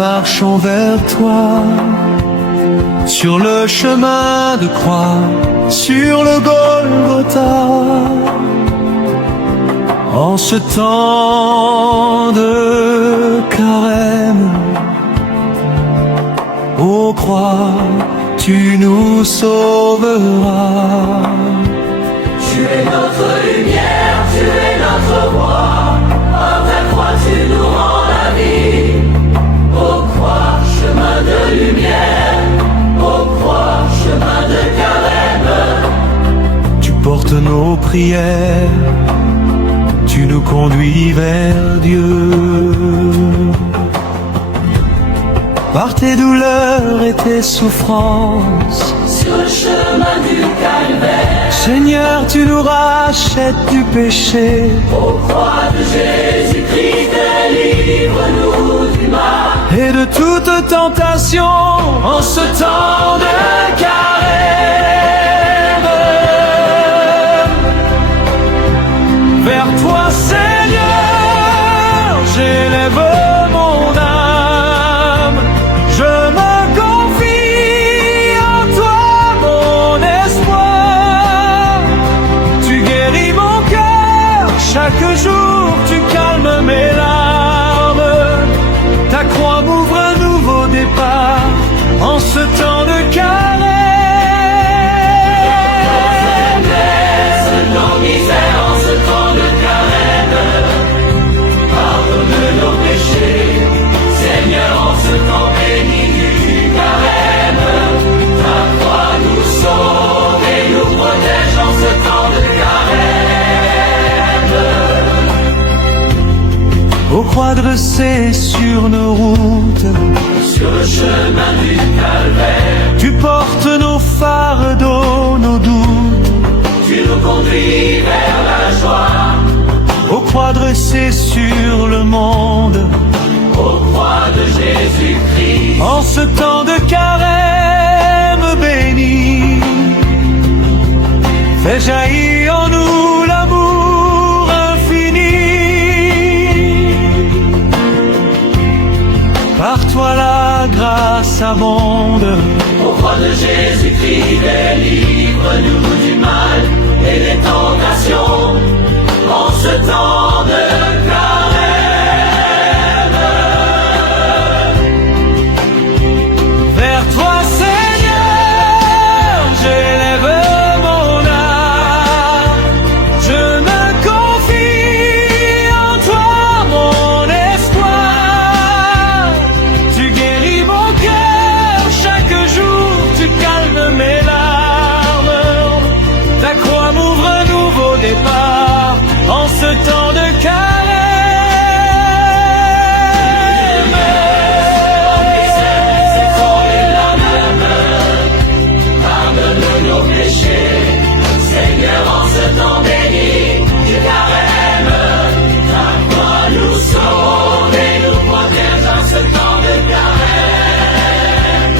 marchons vers toi, sur le chemin de croix, sur le Golgotha. En ce temps de carême, ô croix, tu nous sauveras. Tu es notre lumière, tu es notre roi, par ta croix tu nous rends la vie. Ô croix, chemin de lumière, ô croix, chemin de carême. Tu portes nos prières, tu nous conduis vers Dieu. Par tes douleurs et tes souffrances, sur le chemin du calvaire, Seigneur, tu nous rachètes du péché. ô croix de Jésus-Christ, délivre-nous du mal Et de toute tentation en ce temps de carême. Vers toi, Seigneur, j'élève mon âme. Je me confie en toi, mon espoir. Tu guéris mon cœur, chaque jour tu calmes mes larmes. Ta croix m'ouvre un nouveau départ en ce temps de carême. nos misères en ce temps de carême. Pardonne nos péchés, Seigneur, en ce temps béni du carême. Ta croix nous sauve et nous protège en ce temps de carême. Aux croix dressées sur nos routes, sur le chemin du calvaire, tu portes nos fardeaux, nos doutes. tu nous conduis vers la joie. Aux croix dressées sur le monde, Ô croix de Jésus-Christ, en ce temps de carême béni, fais jaillir en nous l'amour infini. Par toi la grâce abonde, ô croix de Jésus-Christ, délivre-nous du mal et des tentations en ce temps de carême. vers toi Seigneur, j'élève mon âme. Je me confie en toi, mon espoir. Tu guéris mon cœur, chaque jour tu calmes mes larmes. Ta croix m'ouvre un nouveau départ en ce temps de carême. Pardonne nos péchés, Seigneur, en ce temps béni du carême. Ta croix nous sauve et nous protège en ce temps de carême.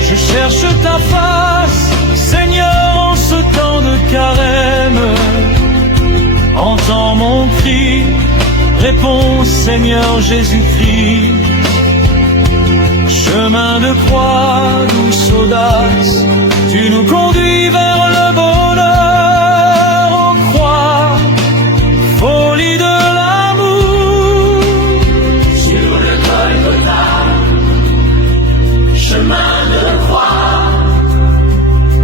Je cherche ta face, Seigneur, en ce temps de carême. Entends mon cri, réponds, Seigneur Jésus-Christ. Chemin de croix, douce audace, tu nous conduis vers le bonheur. Aux croix, folie de l'amour. Sur le Golgotha, chemin de croix,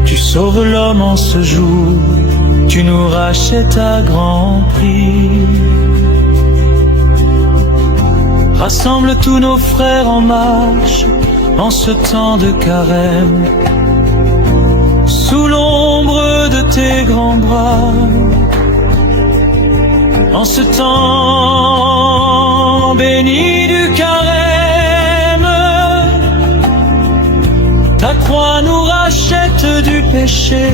Tu sauves l'homme en ce jour, tu nous rachètes à grand prix. Rassemble tous nos frères en marche, en ce temps de carême. Sous l'ombre de tes grands bras, en ce temps béni du carême. Ta croix nous rachète du péché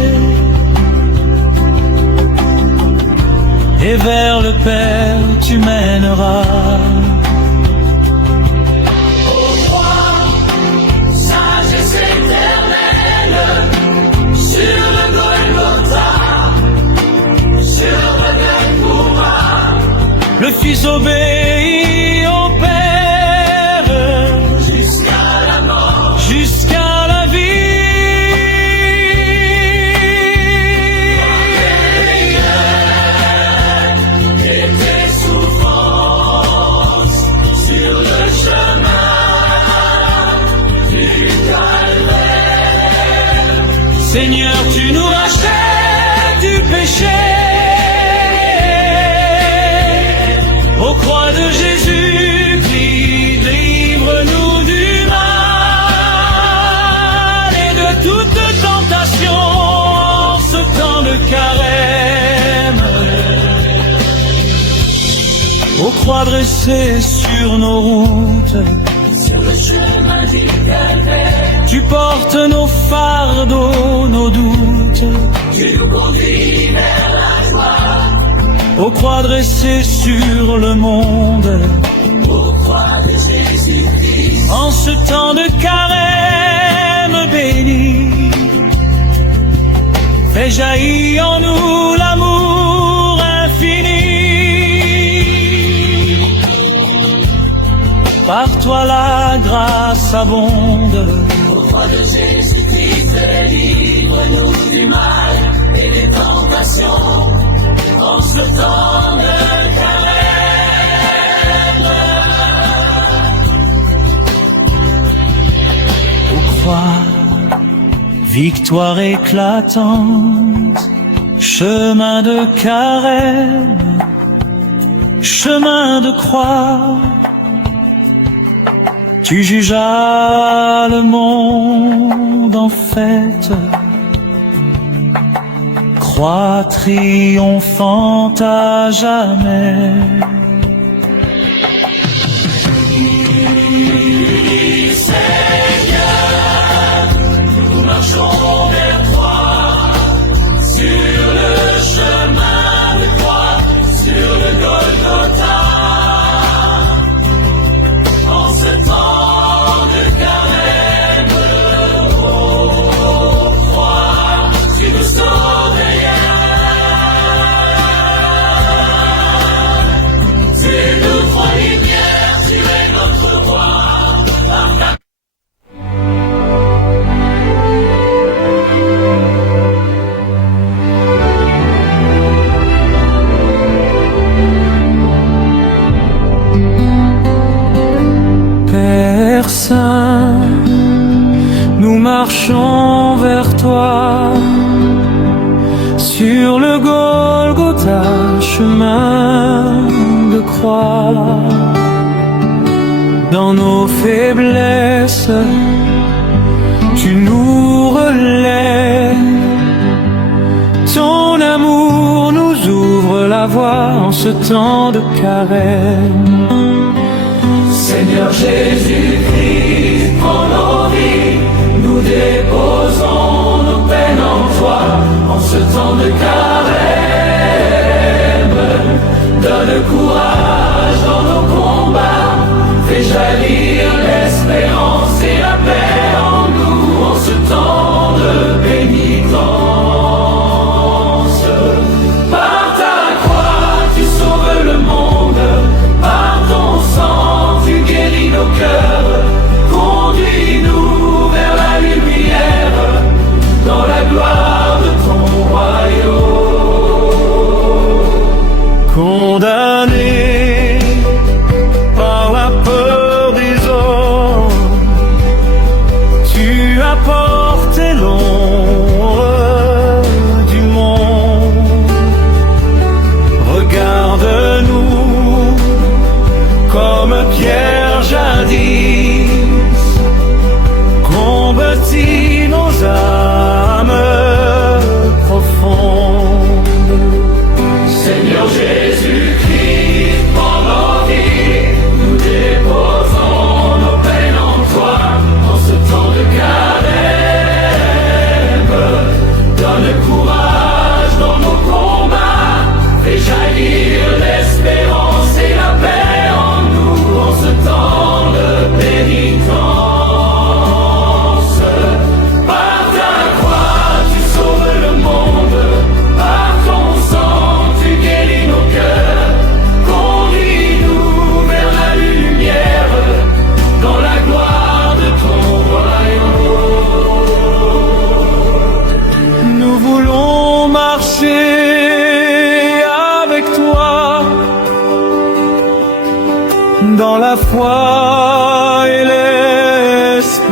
et vers le Père tu mèneras. sagesse éternelle, sur le Golgotha, sur le Le Fils obéit au Père, Seigneur, tu nous rachètes du péché. Aux croix de Jésus-Christ, délivre-nous du mal et de toute tentation en ce temps de carême. Aux croix dressées sur nos routes, sur le chemin du calvaire, tu portes nos fardeaux, nos doutes, tu nous conduis vers la joie. Aux croix dressées sur le monde, aux croix de Jésus-Christ, en ce temps de carême béni, fais jaillir en nous l'amour infini. Par toi la grâce abonde. Aux croix de Jésus-Christ, délivre-nous du mal et des tentations en ce temps de carême. Aux croix, victoire éclatante, chemin de carême, chemin de croix. Tu jugeas le monde en fête, croix triomphante à jamais. Seigneur, nous marchons vers toi, sur le chemin de croix, sur le Golgotha. En ce temps de carême, ô croix, tu nous sauves. Père Saint, nous marchons vers toi, sur le Golgotha, chemin de croix. Dans nos faiblesses, tu nous relèves. Ton amour nous ouvre la voie en ce temps de carême. Seigneur Jésus-Christ, prends nos vies, nous déposons nos peines en toi, en ce temps de carême. Donne courage dans nos combats, fais jaillir l'espérance et la paix en nous, en ce temps de pénitence. Par ta croix, tu sauves le monde, par ton sang, tu guéris nos cœurs. Conduis-nous vers la lumière, dans la gloire de ton royaume. Condamné par la peur des hommes, tu as porté l'ombre du monde. Regarde-nous comme Pierre jadis, combattit nos âmes profondes. Seigneur Jésus-Christ, prends nos vies, nous déposons nos peines en toi, en ce temps de carême. Donne courage dans nos combats, fais jaillir l'espérance et la paix en nous, en ce temps de pénitence. Par ta croix, tu sauves le monde, par ton sang, tu guéris nos cœurs. Conduis-nous vers la lumière, dans la gloire de ton royaume. Nous voulons marcher avec toi, dans la foi et l'espérance.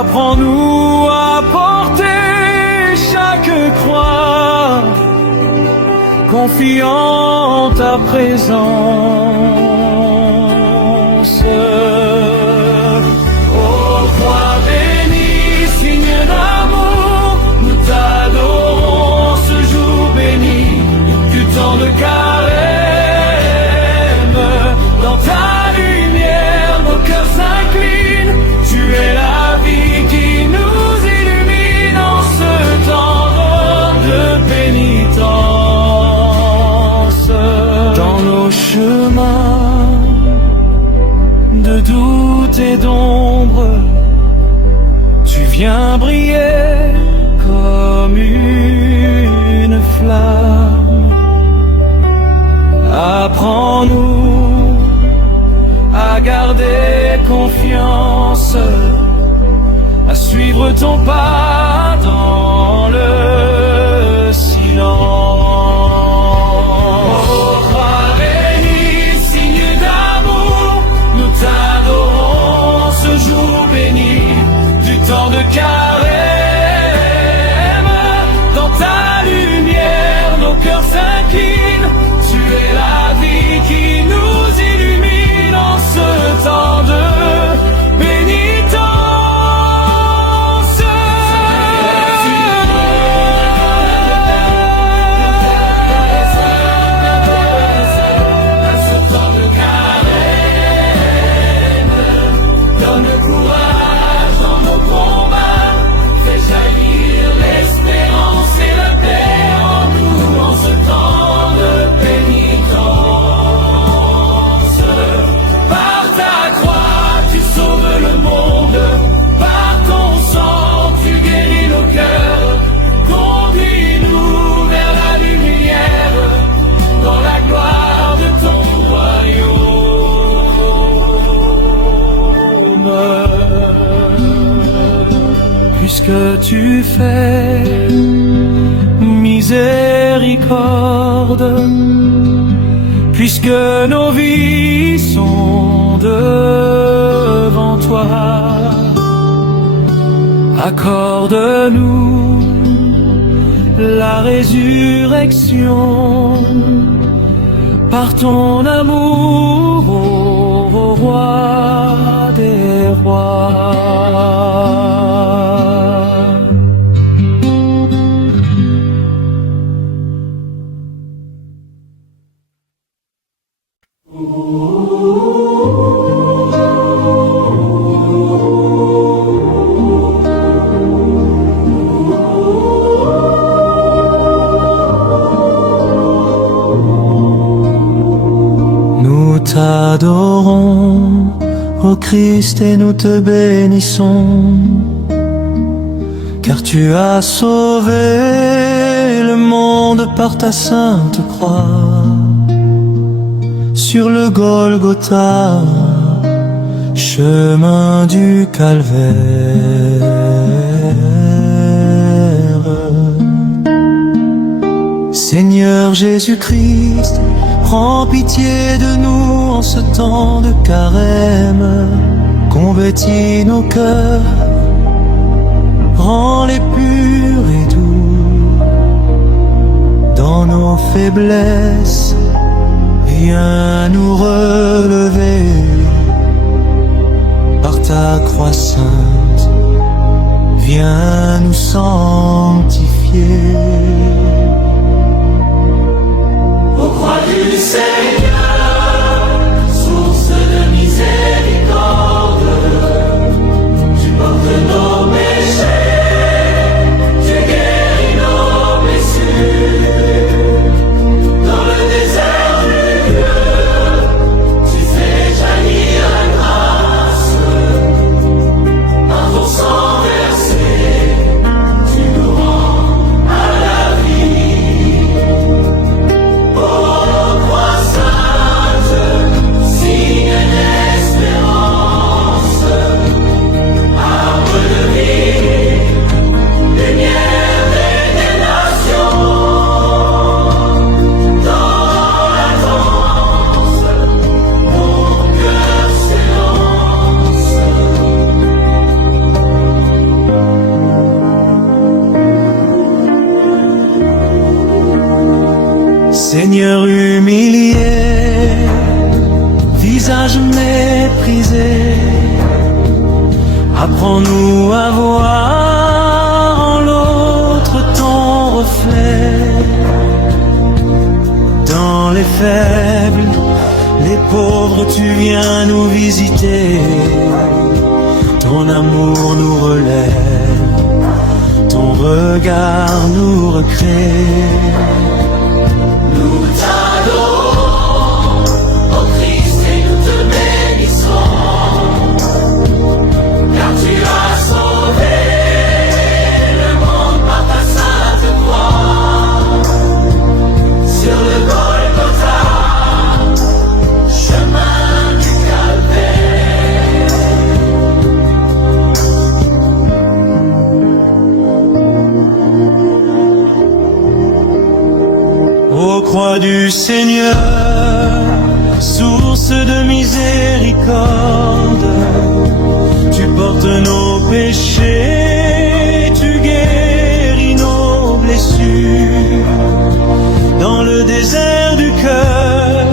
Apprends-nous à porter chaque croix, confiant ta présence. Ô croix bénie, signe d'amour, nous t'adorons ce jour béni, du temps de carême. Dans ta lumière, nos cœurs s'inclinent, tu es la vie qui nous illumine en ce temps de pénitence. Dans nos chemins de doute et d'ombre, tu viens briller comme une flamme. Apprends-nous à garder confiance, à suivre ton pas dans le silence. Ô croix bénie, signe d'amour, nous t'adorons ce jour béni, du temps de carême. Dans ta lumière, nos cœurs s'inclinent, tu es la vie qui nous illumine en ce temps de pénitence. Ce temps de carême, donne le courage dans nos combats, fais jaillir l'espérance et la paix en nous en ce temps de pénitence. Par ta croix, tu sauves le monde, par ton sang, tu guéris nos cœurs. Conduis-nous vers la lumière, dans la gloire de ton royaume. Puisque tu fais miséricorde, puisque nos vies sont devant toi, accorde-nous la résurrection par ton amour, ô roi des rois. Nous t'adorons, ô Christ, et nous te bénissons, car tu as sauvé le monde par ta sainte croix. Sur le Golgotha, chemin du calvaire. Seigneur Jésus-Christ, prends pitié de nous en ce temps de carême. Convertis nos cœurs, rends-les purs et doux. Dans nos faiblesses, viens nous relever. Par ta croix sainte, viens nous sanctifier. Ô croix du Seigneur, source de miséricorde, tu portes nos péchés, tu guéris nos blessures. Dans le désert du Dieu, tu fais méprisé. Apprends-nous à voir en l'autre ton reflet. Dans les faibles, les pauvres, tu viens nous visiter. Ton amour nous relève, ton regard nous recrée. Nous t'adorons, ô Christ, et nous te bénissons, car tu as sauvé le monde par ta sainte croix. Sur le Golgotha, chemin du calvaire. Ô croix du Seigneur, source de miséricorde, tu portes nos péchés, tu guéris nos blessures. Dans le désert du cœur,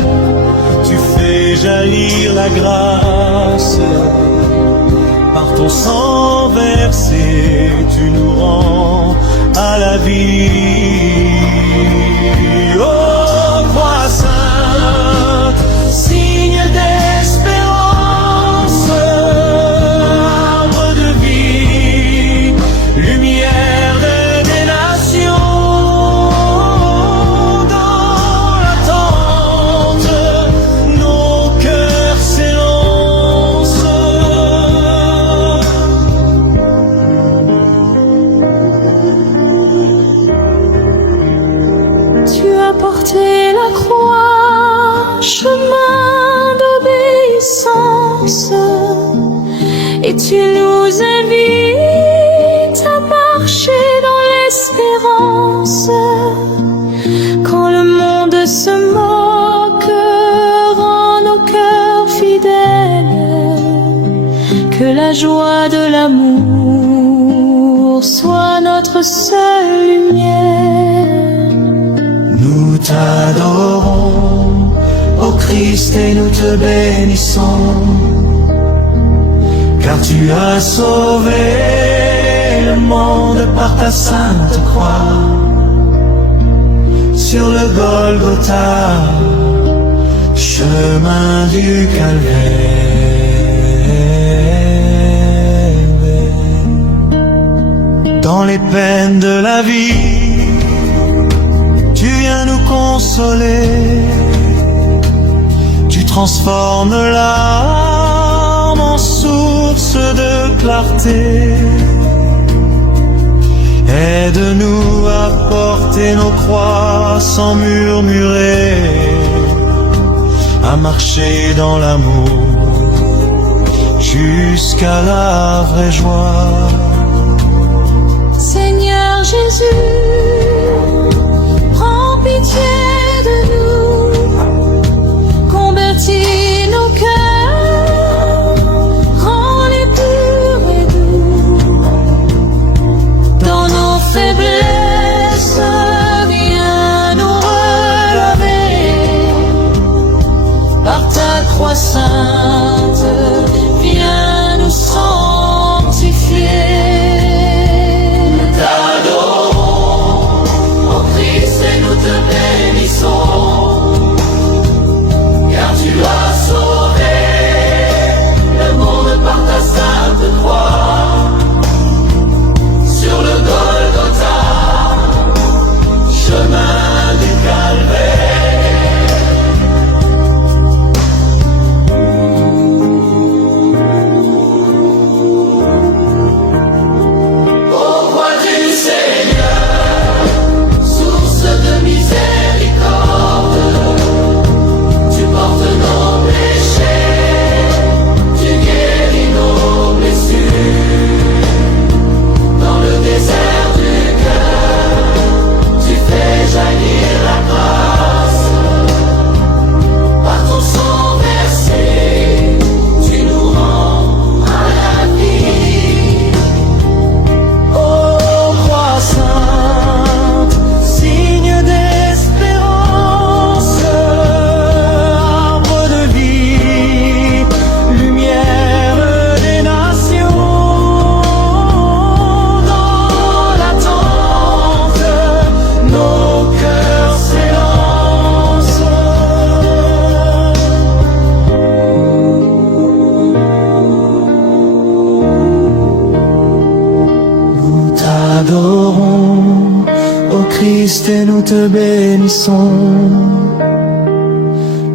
tu fais jaillir la grâce. Par ton sang versé, tu nous rends à la vie. Oh, croix sainte, signe d'espérance, arbre de vie, lumière des nations. Dans l'attente, nos cœurs s'élancent. Tu as porté la croix, chemin d'obéissance, et tu nous invites à marcher dans l'espérance. Quand le monde se moque, rend nos cœurs fidèles, que la joie de l'amour soit notre seule lumière. Nous t'adorons, ô Christ, et nous te bénissons, car tu as sauvé le monde par ta sainte croix. Sur le Golgotha, chemin du calvaire. Dans les peines de la vie, tu viens nous consoler, tu transformes l'âme en source de clarté. Aide-nous à porter nos croix sans murmurer, à marcher dans l'amour jusqu'à la vraie joie. Seigneur Jésus, prends pitié de nous, convertis nos cœurs, rends-les purs et doux. Dans nos faiblesses, viens nous relever, par ta croix sainte, viens nous sanctifier. T'adorons, ô Christ, et nous te bénissons. Christ et nous te bénissons,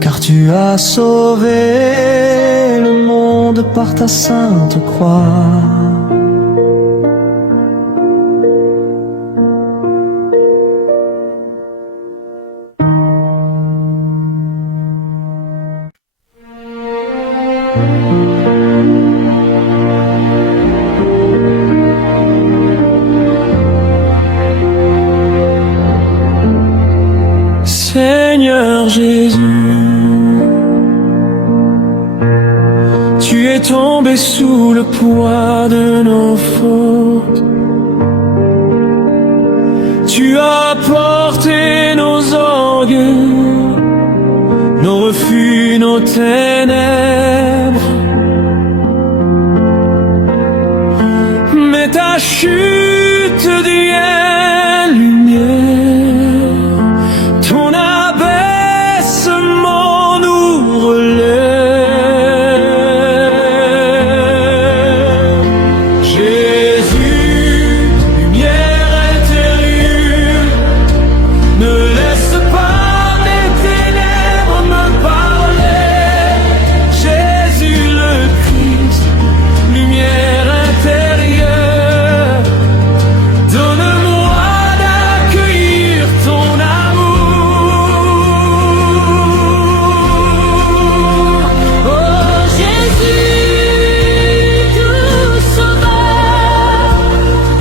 car tu as sauvé le monde par ta sainte croix. Seigneur Jésus, tu es tombé sous le poids de nos fautes. Tu as porté nos orgues, nos refus, nos ténèbres. Mais ta chute devient lumière, ton abaissement nous relève. Jésus, lumière intérieure, ne laisse pas mes ténèbres me parler. Jésus le Christ, lumière intérieure, donne-moi d'accueillir ton amour. Oh Jésus, tout sauveur,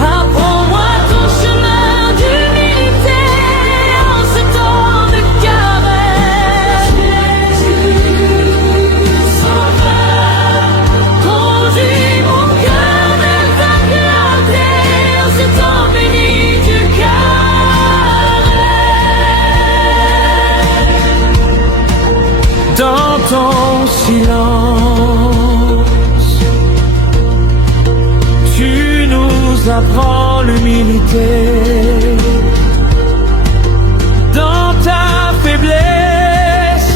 apprends-moi ton chemin d'humilité en ce temps de caresse. Jésus, sauveur, conduis mon cœur vers ta clarté en ce temps béni du caresse. Dans ton silence, tu nous apprends l'humilité. Dans ta faiblesse,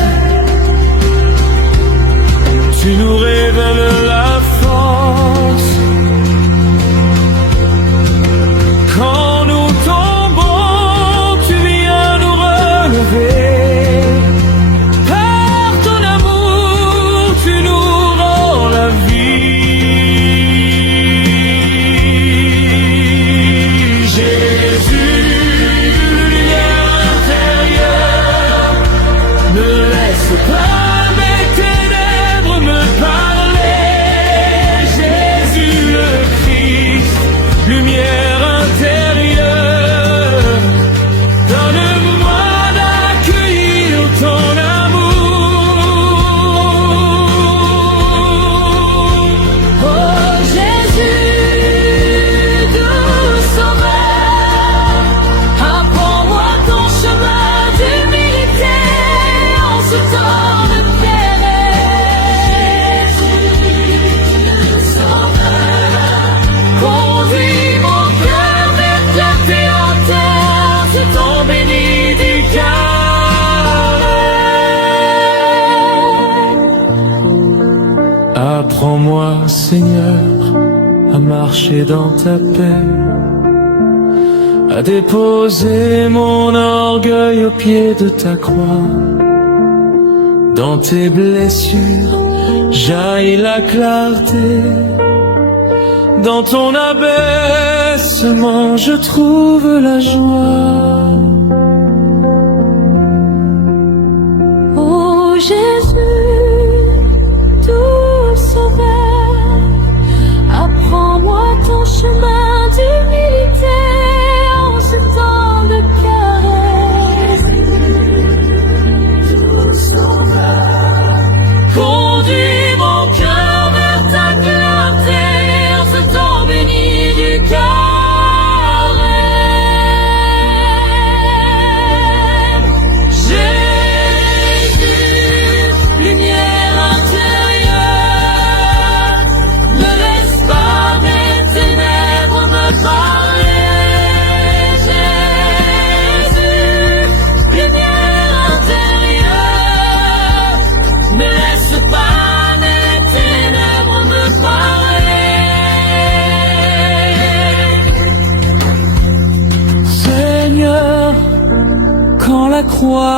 tu nous révèles la force. Quand nous tombons, tu viens nous relever. Par ton amour, tu nous rends la vie. Jésus, lumière intérieure, ne laisse pas mes ténèbres me parler. Jésus le Christ, lumière intérieure, donne-moi d'accueillir ton amour. Oh Jésus, doux sauveur, apprends-moi ton chemin d'humilité en ce temps de caresse. Jésus, sauveur, conduis mon cœur vers clarté en terre, ce temps béni du caresse. Apprends-moi, Seigneur, à marcher dans ta paix, à déposer mon orgueil au pied de ta croix. Dans tes blessures jaillit la clarté, dans ton abaissement je trouve la joie. Oh Jésus, tout sauveur, apprends-moi ton chemin d'humilité en ce temps de caresse. Tout sauveur, conduis mon cœur vers ta clarté en ce temps béni du caresse. Jésus,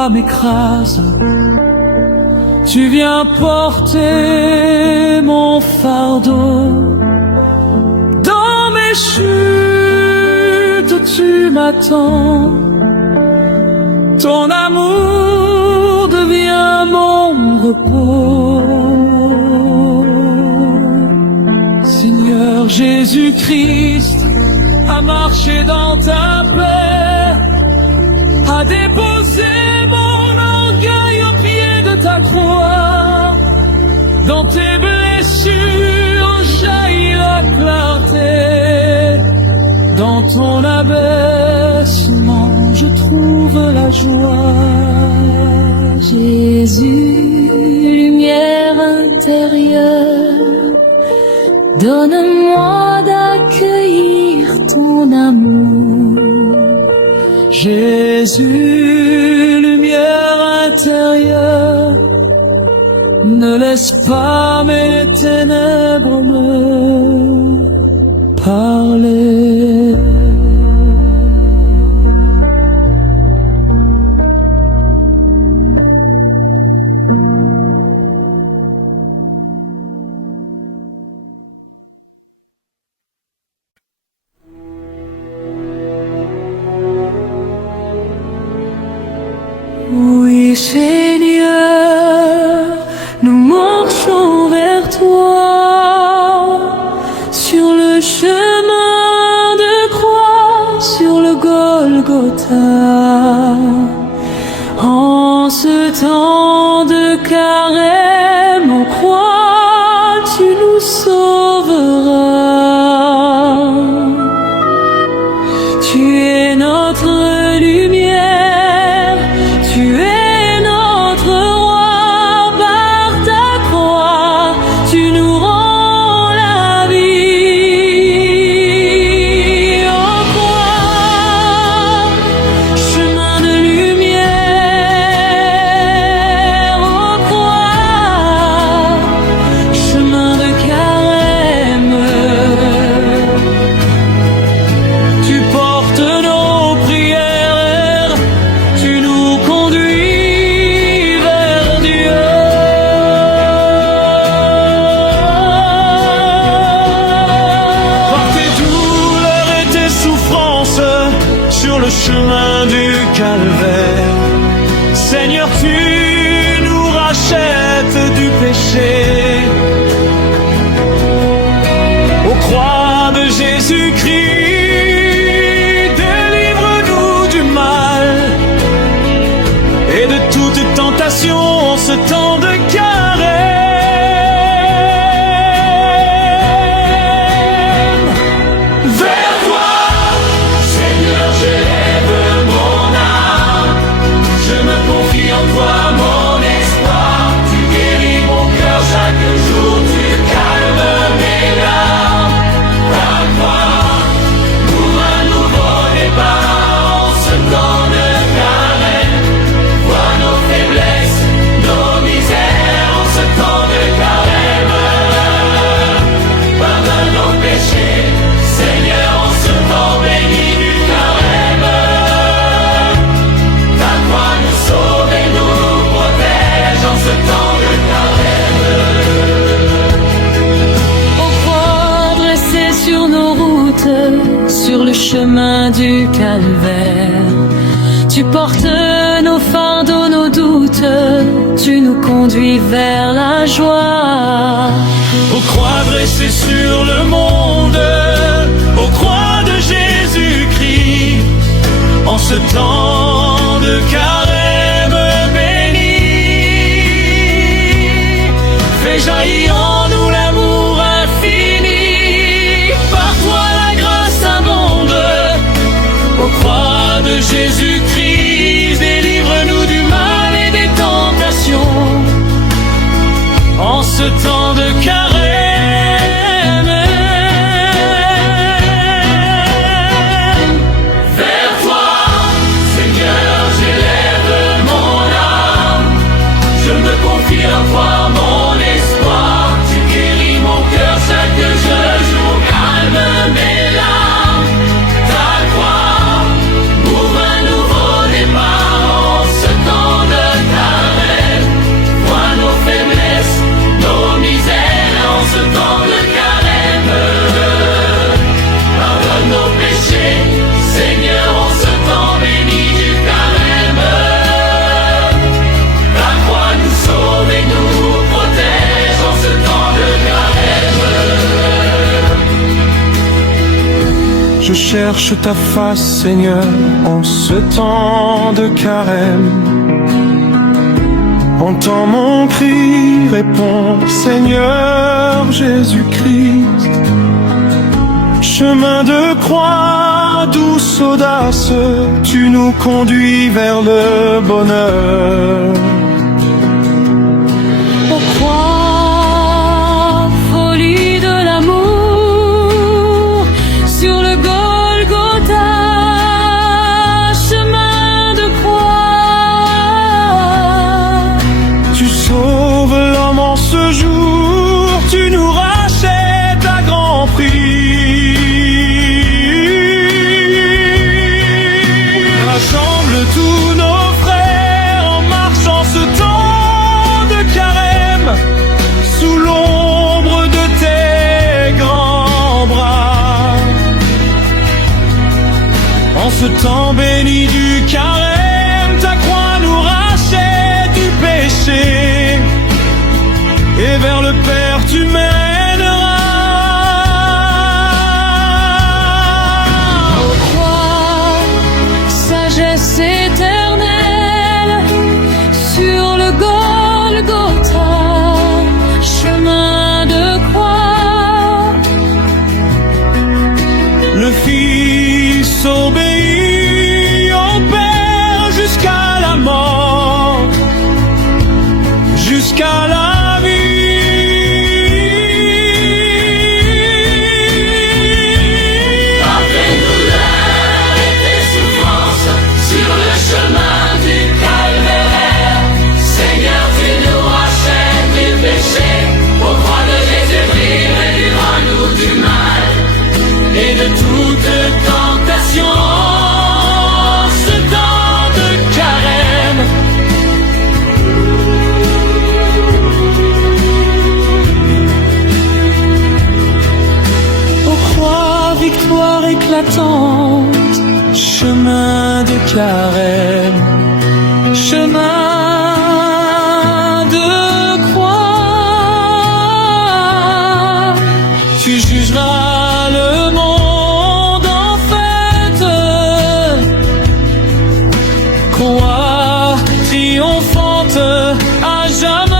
poids m'écrase. Tu viens porter mon fardeau. Dans mes chutes, tu m'attends. Ton amour devient mon repos. Seigneur Jésus-Christ a marché dans ta paix, a déposé mon orgueil au pied de ta croix. Dans tes blessures jaillit la clarté. Dans ton abaissement je trouve la joie. Jésus, lumière intérieure, donne-moi d'accueillir ton amour. Jésus, lumière intérieure, ne laisse pas mes ténèbres me parler. Oui, Seigneur, nous marchons vers toi, sur le chemin de croix, sur le Golgotha. En ce temps de carême, on croit, tu nous sauveras. Tu es notre lumière, tu es notre roi. Par ta croix, tu nous rends la vie. En croix, chemin de lumière. En croix, chemin de carême. Tu portes nos prières, tu nous conduis vers Dieu. Par tes douleurs et tes souffrances, sur le chemin du calvaire, Seigneur, tu nous rachètes du péché. Aux croix de Jésus-Christ, délivre-nous du mal et de toute tentation en ce temps de carême. Vers toi, Seigneur, j'élève mon âme. Je me confie en toi, mon espoir. Tu guéris mon cœur chaque jour, tu calmes mes larmes. Ta croix, pour un nouveau départ en ce temps de carême. Vois nos faiblesses, nos misères en ce temps de carême. Pardonne nos péchés, Seigneur, en ce temps béni du carême. Ta croix nous sauve et nous protège en ce temps de carême. Aux croix dressées sur nos routes, sur le chemin du calvaire, tu portes nos fardeaux, nos doutes, tu nous conduis vers la joie. Aux croix dressées sur le monde, aux croix de Jésus-Christ, en ce temps de carême béni, fais jaillir en nous l'amour infini. Par toi la grâce abonde. Aux croix de Jésus-Christ, délivre-nous du mal et des tentations en ce temps de carême. Vers toi, Seigneur, j'élève mon âme. Je me confie en toi, mon espoir. Tu guéris mon cœur chaque jour, calme mes larmes. Ta croix, pour un nouveau départ en ce temps je cherche ta face, Seigneur, en ce temps de carême. Entends mon cri, réponds, Seigneur Jésus-Christ. Chemin de croix, douce audace, tu nous conduis vers le bonheur. Ô croix, folie de l'amour, sur le Golgotha, chemin de croix. Tu sauves l'homme en ce jour, tu nous rachètes à grand prix. Rassemble tous nos frères en marchant ce temps de carême, sous l'ombre de tes grands bras. En ce temps béni du carême, ta croix nous rachète du péché, et vers le Père tu mèneras. Ô croix, sagesse éternelle, sur le Golgotha, chemin de croix. Le Fils obéit au Père jusqu'à la mort, jusqu'à la et de toute tentation, ce temps de carême. Ô croix, victoire éclatante, chemin de carême, chemin de croix. Tu jugeras le monde en fête, croix triomphante à jamais.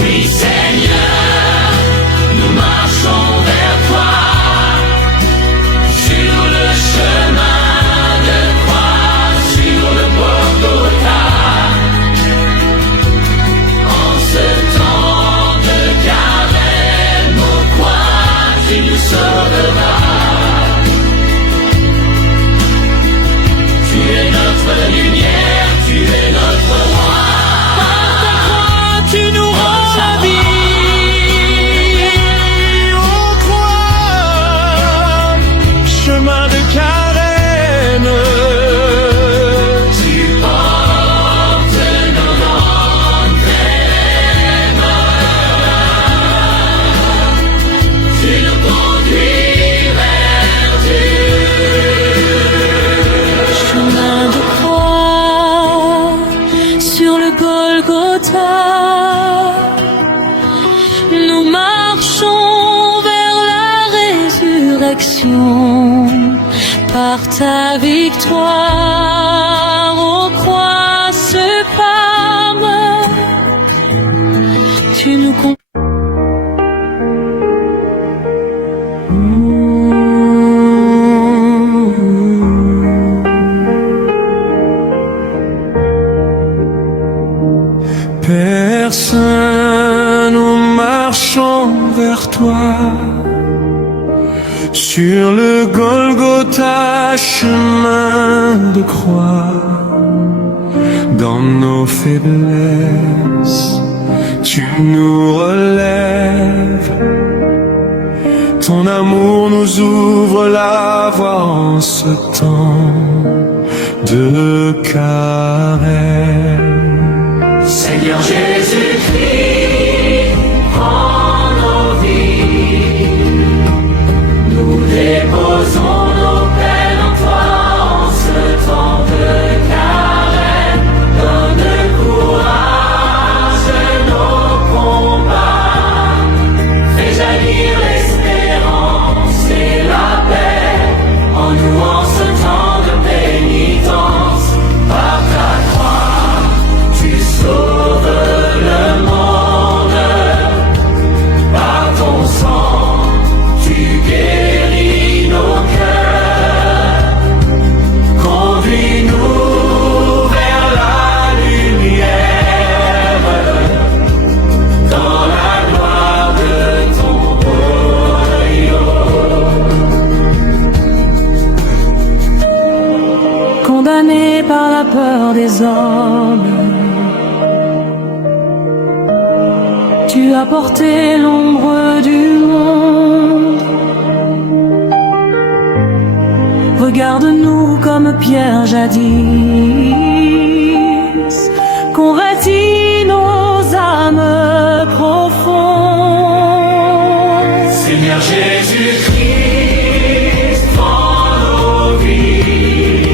Oui Seigneur, nous marchons vers toi, sur le chemin de croix, sur le Golgotha. En ce temps de carême, ô croix, tu nous sauveras. Tu es notre lumière, tu es notre roi. Par ta croix, tu nous rends la vie. Ô croix, chemin de carême. Tu portes nos lanternes, tu nous conduis vers Dieu. Chemin de croix, sur le Golgotha, nous marchons vers la résurrection. Par ta victoire, ô croix suprême, tu nous conduis. Père Saint, nous marchons vers toi, sur le Golgotha, chemin de croix. Dans nos faiblesses, tu nous relèves. Ton amour nous ouvre la voie en ce temps de carême. Seigneur Jésus-Christ, prends nos vies. Nous déposons nos peines en toi en ce temps de carême. Donne courage à nos combats. hommes. Tu as porté l'ombre du monde. Regarde-nous comme Pierre jadis, convertis nos âmes profondes. Seigneur Jésus-Christ, prends nos vies.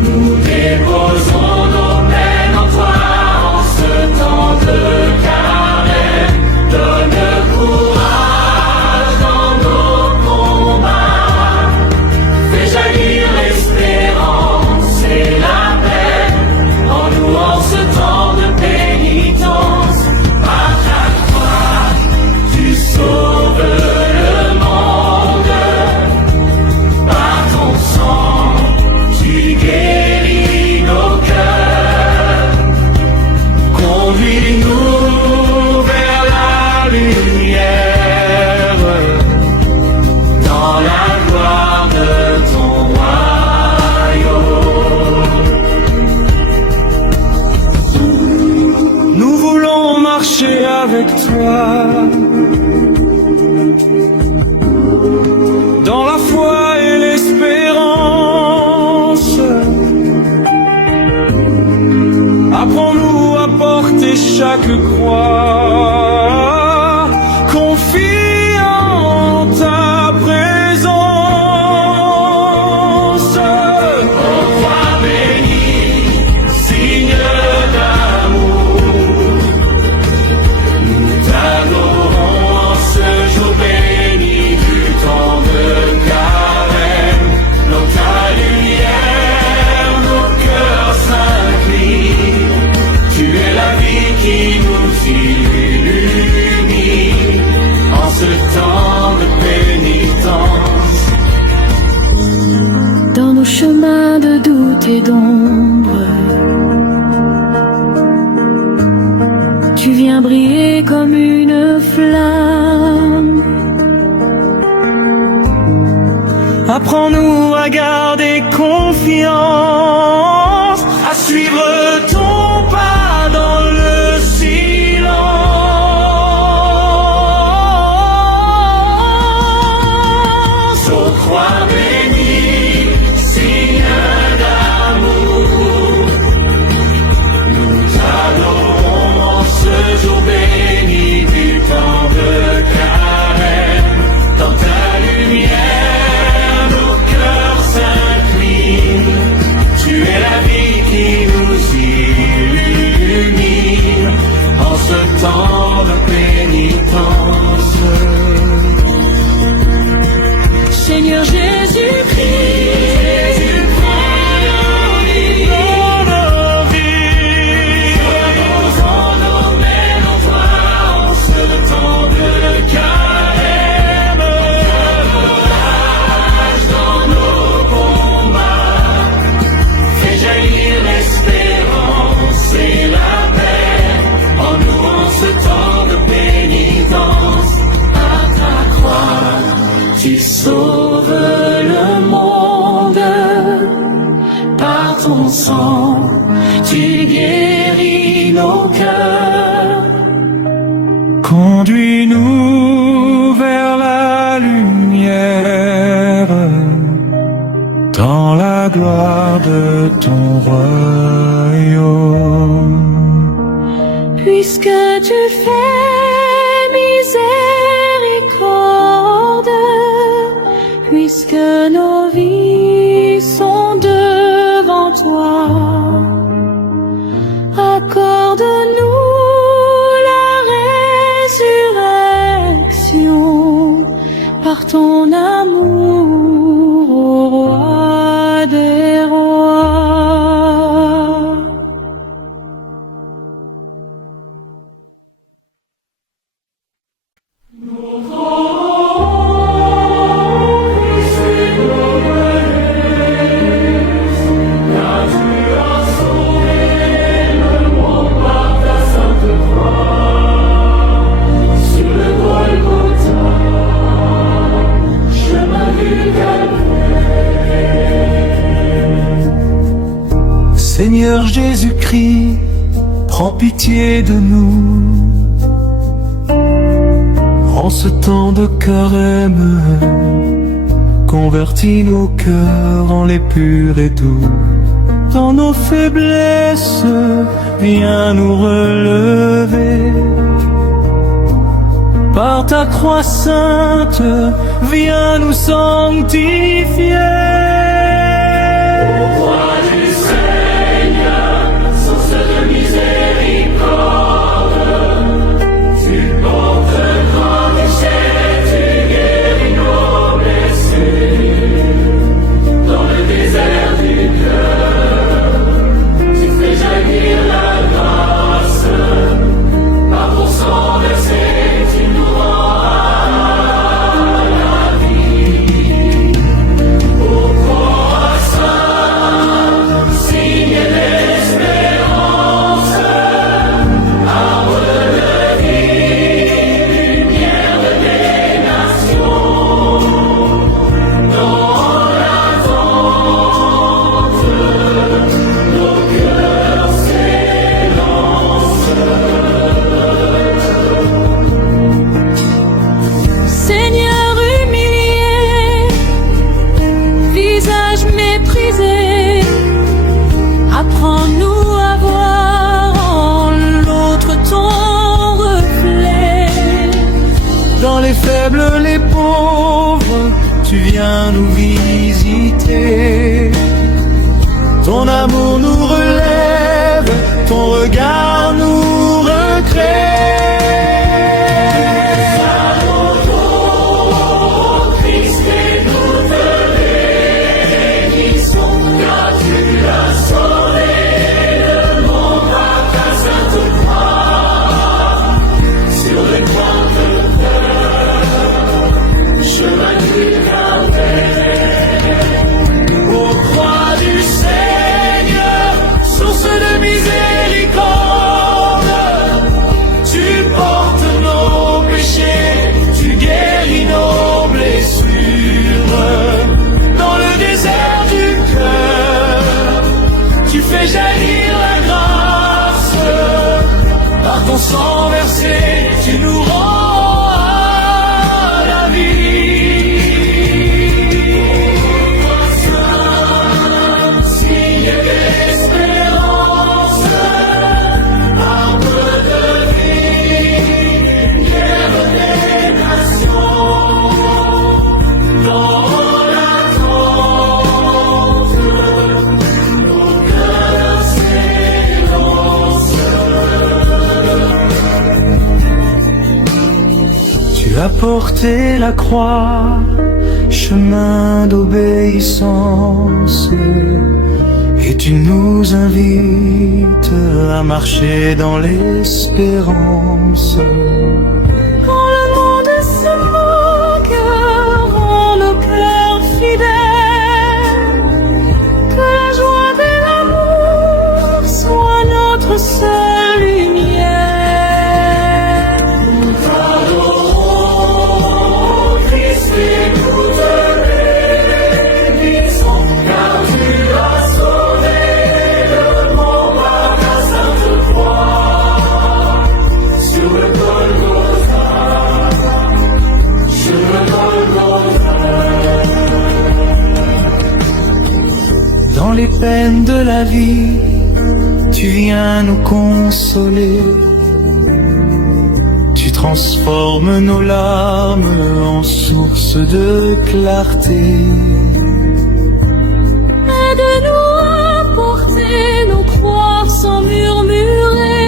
Nous déposons nos peines en toi en ce temps de carême. Donne courage dans nos combats. Fais jaillir l'espérance et la paix en nous en ce temps de pénitence. Par ta croix, tu sauves le monde. Par ton sang, tu guéris nos cœurs. Conduis-nous vers la lumière, dans la gloire de ton royaume. Nous voulons marcher avec toi dans la foi et l'espérance. Apprends-nous à porter chaque croix, confiant en ta présence. Ô croix bénie, signe d'amour, nous t'adorons en ce jour béni du temps de carême. Dans ta lumière, nos cœurs s'inclinent. Tu es la vie qui nous illumine en ce temps de pénitence. Dans nos chemins de doute et d'ombre, tu viens briller comme une flamme. Apprends-nous à garder confiance, à suivre ton pas dans le silence. Ô croix bénie, signe d'amour, nous t'adorons en ce jour béni du temps de carême. Dans ta lumière, nos cœurs s'inclinent. Tu es la vie qui nous illumine en ce temps de pénitence. Seigneur Jésus-Christ, Dans nos vies, reposons nos mains en toi en ce temps de carême. Courage dans nos combats, fais jaillir l'espérance et la paix en nous en ce temps de pénitence. Par ta croix, tu sauves le monde. Par ton sang, tu guéris nos cœurs. Conduis-nous vers la lumière, dans la gloire de ton royaume. puisque tu fais miséricorde, puisque nos vies sont devant toi, accorde-nous la résurrection par ton amour, ô roi des rois. Chemin du Jésus-Christ, prends pitié de nous. En ce temps de carême, convertis nos cœurs en les purs et doux. Dans nos faiblesses, viens nous relever. Par ta croix sainte, viens nous sanctifier. Ô croix du Seigneur, source de miséricorde, tu portes grand péché, tu guéris nos blessures. Dans le désert du cœur, tu fais jaillir la grâce. Par ton sang versé, tu nous rends à la vie. Ô croix sainte, signe d'espérance, arbre de vie, lumière des nations, dans l'attente, nos cœurs s'élancent. Seigneur humilié, visage méprisé, apprends-nous à voir en l'autre ton reflet. Dans les faibles, les pauvres, tu viens nous visiter. Ton amour nous relève, ton regard nous recrée. Christ est toute bénédiction, car tu as sauvé le monde par ta sainte croix. Sur le point de cœur, chemin du Calvaire. Ô croix du Seigneur, source de miséricorde, tu portes nos péchés, tu guéris nos blessures. Dans le désert du cœur, tu fais jaillir la grâce. Par ton sang versé, tu nous rends à la vie. Signe d'espérance, arbre de vie, lumière des nations, dans l'attente, nos cœurs s'élancent. Tu as porté la croix, chemin d'obéissance, et tu nous invites à marcher dans l'espérance. Quand le monde se moque, rends nos cœurs fidèles. Que la joie de l'amour soit notre seule lumière. Adorons Christ et toute bénédiction, car tu as sauvé le monde par ta sainte croix. Sur le Golgotha, sur le Golgotha. Dans les peines de la vie, tu viens nous consoler. Tu transformes nos larmes en source de clarté. Aide-nous à porter nos croix sans murmurer,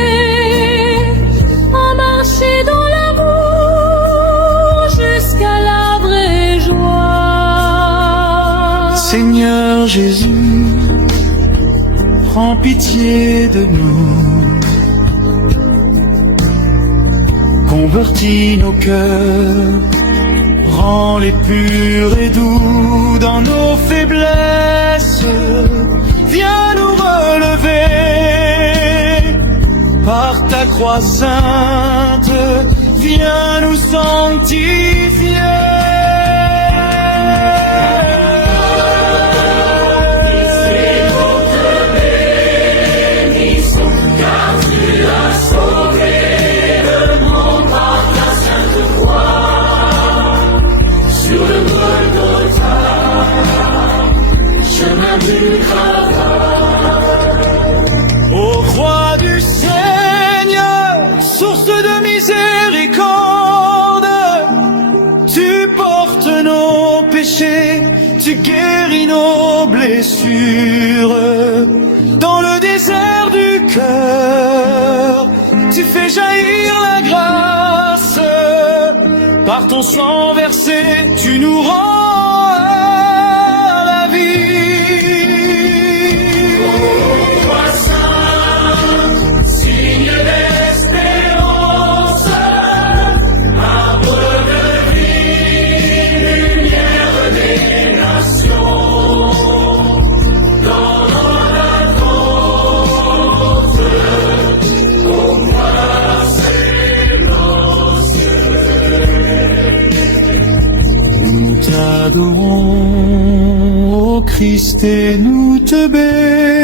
à marcher dans l'amour jusqu'à la vraie joie. Seigneur Jésus, prends pitié de nous. Convertis nos cœurs, rends-les purs et doux. Dans nos faiblesses, viens nous relever. Par ta croix sainte, viens nous sanctifier. tu fais jaillir la grâce. Par ton sang versé, tu nous rends la vie. Toi saint, signe d'espérance, arbre de vie, lumière des nations. Dans notre attente, au roi céleste. Nous t'adorons, ô Christ, et nous te bénissons.